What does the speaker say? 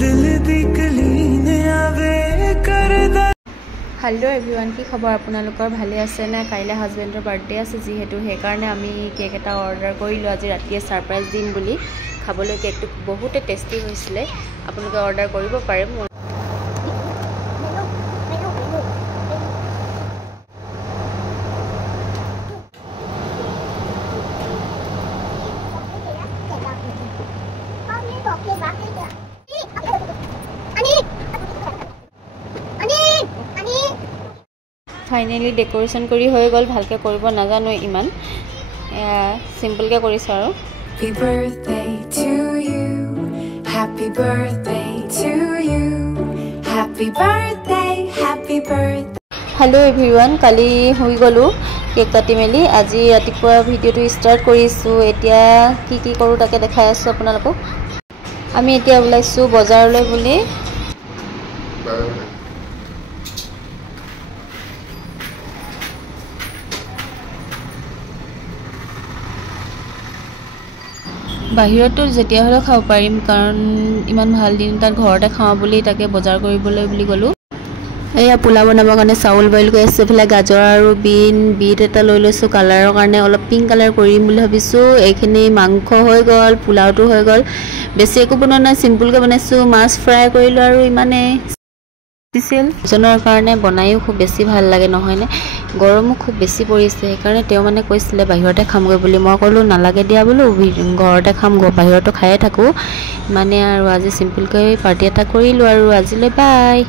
दिल दी कलीन आवे करदा। हेलो एवरीवन, की खबर आपनलोकर भाले आसे ना? काइले हाजबेंडर बार्थडे आसे जेहेतु हेकारणे आमी केक एटा अर्डार करिलो आज रातिए सरप्राइज दिन बुली। खाबले केकटो बहुते टेस्टी होइसिले, आपनलोके अर्डार करिब पारे। फाइनली डेकोरेशन करी हो गल, भालके करिब नाजानो इमान सिम्पल के करिस आरो। Happy birthday to you, happy birthday to you, happy birthday, happy birthday। Hello everyone, काली हुई गलो केक काटी मेली आज रातिपुवा भिडिओ स्टार्ट करिसु। एतिया की करू ताके देखाइ आसु आपनालोকক। आमी एतिया ओलाइसु बजारলৈ बुली। बाहिरतो जेतिया हलो खाव पारिम, कारण इमान ভাল दिन तार घरते खावा बुली ताके बजार करिबले बुली गलो। एया पुला बनाबर কাৰণে চাউল বইল কৰি আছে। ফলে গাজৰ আৰু বিট এটা লৈ লৈছো কালাৰৰ কাৰণে, অলপ পিংক কালাৰ কৰিম বুলি ভাবিছো। এইখিনি মাংস হৈ গল, পোলাওটো হৈ গল, বেছি একো বনোৱা নাই, সিম্পলকে বনাইছো। মাছ ফ্ৰাই কৰিলো আৰু ইমানে স্পেশাল জনৰ কাৰণে বনাইও খুব বেছি ভাল লাগে নহয় নে? গৰমো খুব বেছি পৰিছে, সেইকাৰণে তেওঁ মানে কৈছিলে বাহিৰতে খামগৈ বুলি। মই ক'লো নালাগে দিয়া বোলো, ঘৰতে খামগৈ, বাহিৰতো খায়ে থাকো মানে। আৰু আজি সিম্পলকৈ পাৰ্টি এটা কৰিলো আৰু আজিলৈ বাই।